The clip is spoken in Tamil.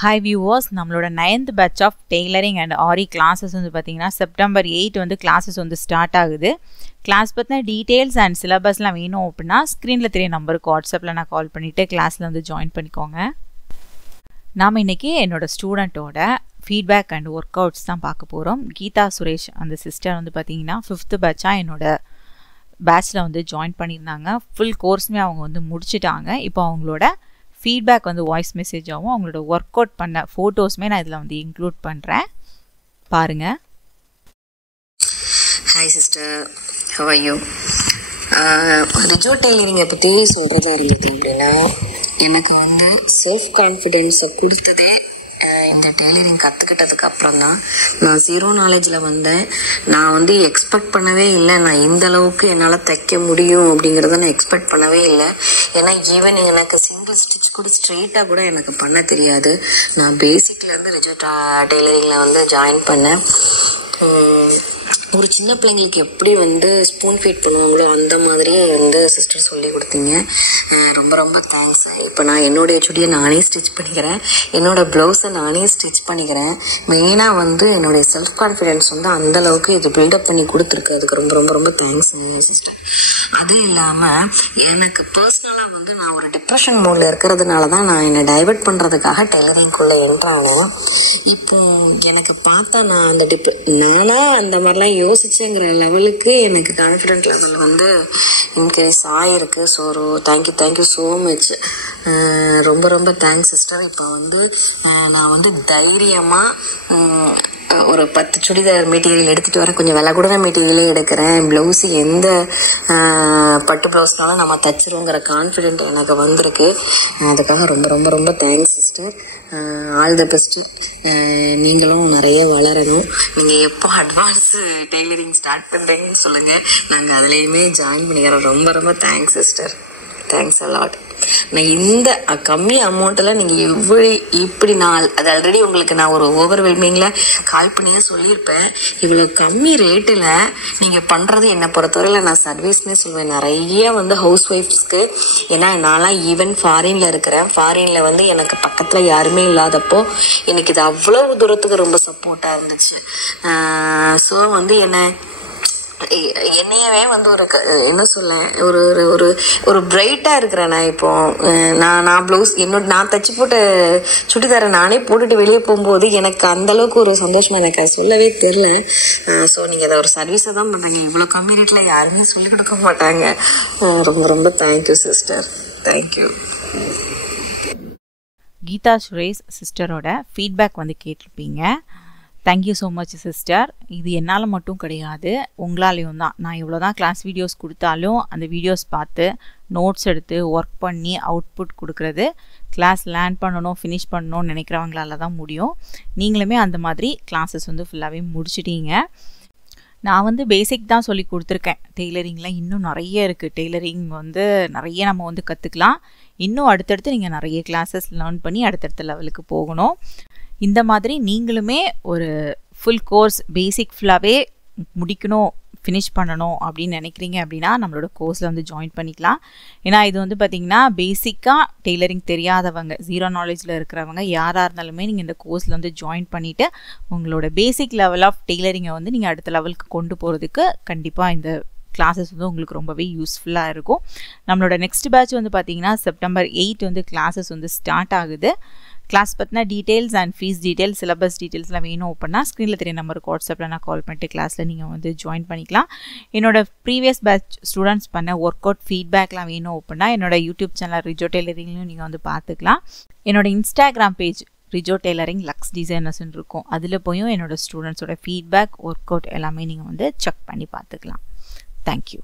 Hi viewers, நம்மளோட 9th batch of tailoring and Ari classes வந்து பாத்தீங்கன்னா September 8 வந்து classes வந்து ஸ்டார்ட் ஆகுது. கிளாஸ் பத்தின டீடைல்ஸ் அண்ட் சிலபஸ்லாம் வேணும் அப்படின்னா ஸ்க்ரீன்ல தெரிய நம்பருக்கு வாட்ஸ்அப்பில் நான் கால் பண்ணிவிட்டு கிளாஸில் வந்து ஜாயின் பண்ணிக்கோங்க. நாம் இன்றைக்கி என்னோட ஸ்டூடெண்ட்டோட ஃபீட்பேக் அண்ட் ஒர்க் அவுட்ஸ் தான் பார்க்க போகிறோம். கீதா சுரேஷ் அந்த சிஸ்டர் வந்து பார்த்தீங்கன்னா 5th பேட்சாக என்னோட பேட்சில் வந்து ஜாயின் பண்ணியிருந்தாங்க. ஃபுல் கோர்ஸுமே அவங்க வந்து முடிச்சிட்டாங்க. இப்போ அவங்களோட ஃபீட்பேக் வந்து வாய்ஸ் மெசேஜாகவும் அவங்களோட ஒர்க் அவுட் பண்ண ஃபோட்டோஸுமே நான் இதில் வந்து இன்க்ளூட் பண்ணுறேன், பாருங்கள். Hi sister, how are you? Rijo டெய்லரிங்கை பற்றி சொல்கிறதா இருந்தது அப்படின்னா, எனக்கு வந்து செல்ஃப் கான்ஃபிடென்ஸை கொடுத்ததே இந்த டெய்லரிங் கற்றுக்கிட்டதுக்கு அப்புறம் தான். நான் 0 நாலேஜில் வந்தேன். நான் வந்து எக்ஸ்பெக்ட் பண்ணவே இல்லை நான் இந்த அளவுக்கு என்னால் தைக்க முடியும் அப்படிங்கிறத நான் எக்ஸ்பெக்ட் பண்ணவே இல்லை. ஏன்னா ஈவன் எனக்கு சிங்கிள் ஸ்டிச் கூட ஸ்ட்ரெயிட்டாக கூட எனக்கு பண்ண தெரியாது. நான் பேசிக்லேருந்து ரிஜோ டெய்லரிங்கில் வந்து ஜாயின் பண்ணேன். ஒரு சின்ன பிள்ளைங்களுக்கு எப்படி வந்து ஸ்பூன் ஃபீட் பண்ணுவாங்களோ அந்த மாதிரி வந்து சிஸ்டர் சொல்லி கொடுத்தீங்க. ரொம்ப ரொம்ப தேங்க்ஸ். இப்போ நான் என்னுடைய சுடியை நானே ஸ்டிச் பண்ணிக்கிறேன், என்னோடய ப்ளவுஸை நானே ஸ்டிச் பண்ணிக்கிறேன். மெயினாக வந்து என்னுடைய செல்ஃப் கான்ஃபிடென்ஸ் வந்து அந்தளவுக்கு இது பில்டப் பண்ணி கொடுத்துருக்கு. அதுக்கு ரொம்ப ரொம்ப ரொம்ப தேங்க்ஸ் சிஸ்டர். அதுவும் இல்லாமல் எனக்கு பர்சனலாக வந்து நான் ஒரு டிப்ரெஷன் மோடில் இருக்கிறதுனால தான் நான் என்னை டைவர்ட் பண்ணுறதுக்காக டெய்லரிங்குள்ளே என்ட்ரானேன். இப்போ எனக்கு பார்த்தா நான் நானாக அந்த மாதிரிலாம் யோசிச்சேங்கிற லெவலுக்கு எனக்கு கான்ஃபிடென்ட் லெவல் வந்து இன்க்ரீஸ் ஆகிருக்கு. So thank you so much. ரொம்ப ரொம்ப தேங்க்ஸ் சிஸ்டர். இப்போ வந்து நான் வந்து தைரியமாக ஒரு 10 சுடிதார் மெட்டீரியல் எடுத்துகிட்டு வரேன். கொஞ்சம் விலை கூட மெட்டீரியலே எடுக்கிறேன். ப்ளவுஸு எந்த பட்டு ப்ளவுஸ்னாலும் நம்ம தைச்சிருவோங்கிற கான்ஃபிடென்ட் எனக்கு வந்திருக்கு. அதுக்காக ரொம்ப ரொம்ப ரொம்ப thanks sister. All the best. நீங்களும் நிறைய வளரணும். நீங்கள் எப்போ அட்வான்ஸு டெய்லரிங் ஸ்டார்ட் பண்ணுறீங்கன்னு சொல்லுங்கள், நாங்கள் அதுலேயுமே ஜாயின் பண்ணிக்கிறோம். ரொம்ப ரொம்ப தேங்க்ஸ் சிஸ்டர். Thanks a lot. நான் இந்த கம்மி அமௌண்ட்டில் நீங்கள் இப்படி நான் அது ஆல்ரெடி உங்களுக்கு நான் ஒரு ஓவர்வெல்மிங்கில் கால் பண்ணியே சொல்லியிருப்பேன். இவ்வளோ கம்மி ரேட்டில் நீங்கள் பண்ணுறது என்னை பொறுத்தவரையில் நான் சர்வீஸ்னே சொல்லுவேன். நிறைய வந்து ஹவுஸ் ஒய்ஃப்ஸ்க்கு, ஏன்னா நான்லாம் ஈவன் ஃபாரினில் இருக்கிறேன். ஃபாரினில் வந்து எனக்கு பக்கத்தில் யாருமே இல்லாதப்போ எனக்கு இது அவ்வளோ தூரத்துக்கு ரொம்ப சப்போர்ட்டாக இருந்துச்சு. ஸோ வந்து என்னையவே வந்து ஒரு என்ன சொல்ல ஒரு ஒரு ஒரு பிரைட்டாக இருக்கிறேன். நான் இப்போ நான் ப்ளவுஸ் நான் தைச்சி போட்ட சுடிதாரை நானே போட்டுட்டு வெளியே போகும்போது எனக்கு அந்தளவுக்கு ஒரு சந்தோஷமாக எனக்கு சொல்லவே தெரில. ஸோ நீங்கள் அதை ஒரு சர்வீஸை தான் பண்ணுறீங்க. இவ்வளோ கம்மி ரேட்டில் யாருமே சொல்லிக் கொடுக்க மாட்டாங்க. ரொம்ப ரொம்ப thank you sister. Thank you. Geetha Suresh சிஸ்டரோட ஃபீட்பேக் வந்து கேட்டிருப்பீங்க. Thank you so much sister. இது என்னால் மட்டும் கிடையாது, உங்களாலேயும் தான். நான் இவ்வளோ தான் கிளாஸ் வீடியோஸ் கொடுத்தாலும் அந்த வீடியோஸ் பார்த்து நோட்ஸ் எடுத்து ஒர்க் பண்ணி அவுட்புட் கொடுக்குறது கிளாஸ் லேர்ன் பண்ணணும், ஃபினிஷ் பண்ணணும்னு நினைக்கிறவங்களால தான் முடியும். நீங்களுமே அந்த மாதிரி கிளாஸஸ் வந்து ஃபுல்லாகவே முடிச்சிட்டீங்க. நான் வந்து பேசிக் தான் சொல்லி கொடுத்துருக்கேன். டெய்லரிங்கில் இன்னும் நிறைய இருக்குது. டெய்லரிங் வந்து நிறைய நம்ம வந்து கற்றுக்கலாம். இன்னும் அடுத்தடுத்து நீங்கள் நிறைய கிளாஸஸ் லேர்ன் பண்ணி அடுத்தடுத்த லெவலுக்கு போகணும். இந்த மாதிரி நீங்களுமே ஒரு ஃபுல் கோர்ஸ் பேசிக் ஃபுல்லாகவே முடிக்கணும், ஃபினிஷ் பண்ணணும் அப்படின்னு நினைக்கிறீங்க அப்படின்னா நம்மளோட கோர்ஸில் வந்து ஜாயின் பண்ணிக்கலாம். ஏன்னா இது வந்து பார்த்திங்கன்னா பேசிக்காக டெய்லரிங் தெரியாதவங்க, 0 நாலேஜில் இருக்கிறவங்க யாராக இருந்தாலுமே நீங்கள் இந்த கோர்ஸில் வந்து ஜாயின் பண்ணிவிட்டு உங்களோட பேசிக் லெவல் ஆஃப் டெய்லரிங்கை வந்து நீங்கள் அடுத்த லெவலுக்கு கொண்டு போகிறதுக்கு கண்டிப்பாக இந்த கிளாஸஸ் வந்து உங்களுக்கு ரொம்பவே யூஸ்ஃபுல்லாக இருக்கும். நம்மளோட நெக்ஸ்ட் பேட்ச் வந்து பார்த்திங்கன்னா September 8 வந்து கிளாஸஸ் வந்து ஸ்டார்ட் ஆகுது. கிளாஸ் பற்றின details and fees details, syllabus டீட்டெயில்ஸ்லாம் வேணும் அப்படின்னா ஸ்க்ரீனில் தெரிய நம்பருக்கு வாட்ஸ்அப்பில் நான் கால் பண்ணிட்டு கிளாஸில் நீங்கள் வந்து ஜாயின் பண்ணிக்கலாம். என்னோடய ப்ரீவியஸ் பேட்ச் ஸ்டூடெண்ட்ஸ் பண்ண ஒர்க் அவுட் ஃபீட்பேக்லாம் வேணும் அப்படின்னா என்னோட யூடியூப் சேனல் ரிஜோ டெய்லரிங்லையும் நீங்கள் வந்து பார்த்துக்கலாம். என்னோட Instagram page Rijo tailoring lux டிசைனர்ஸ்ன்னு இருக்கும். அதில் போயும் என்னோட ஸ்டூடெண்ட்ஸோட ஃபீட்பேக் ஒர்க் அவுட் எல்லாமே நீங்கள் வந்து செக் பண்ணி பார்த்துக்கலாம். தேங்க்யூ.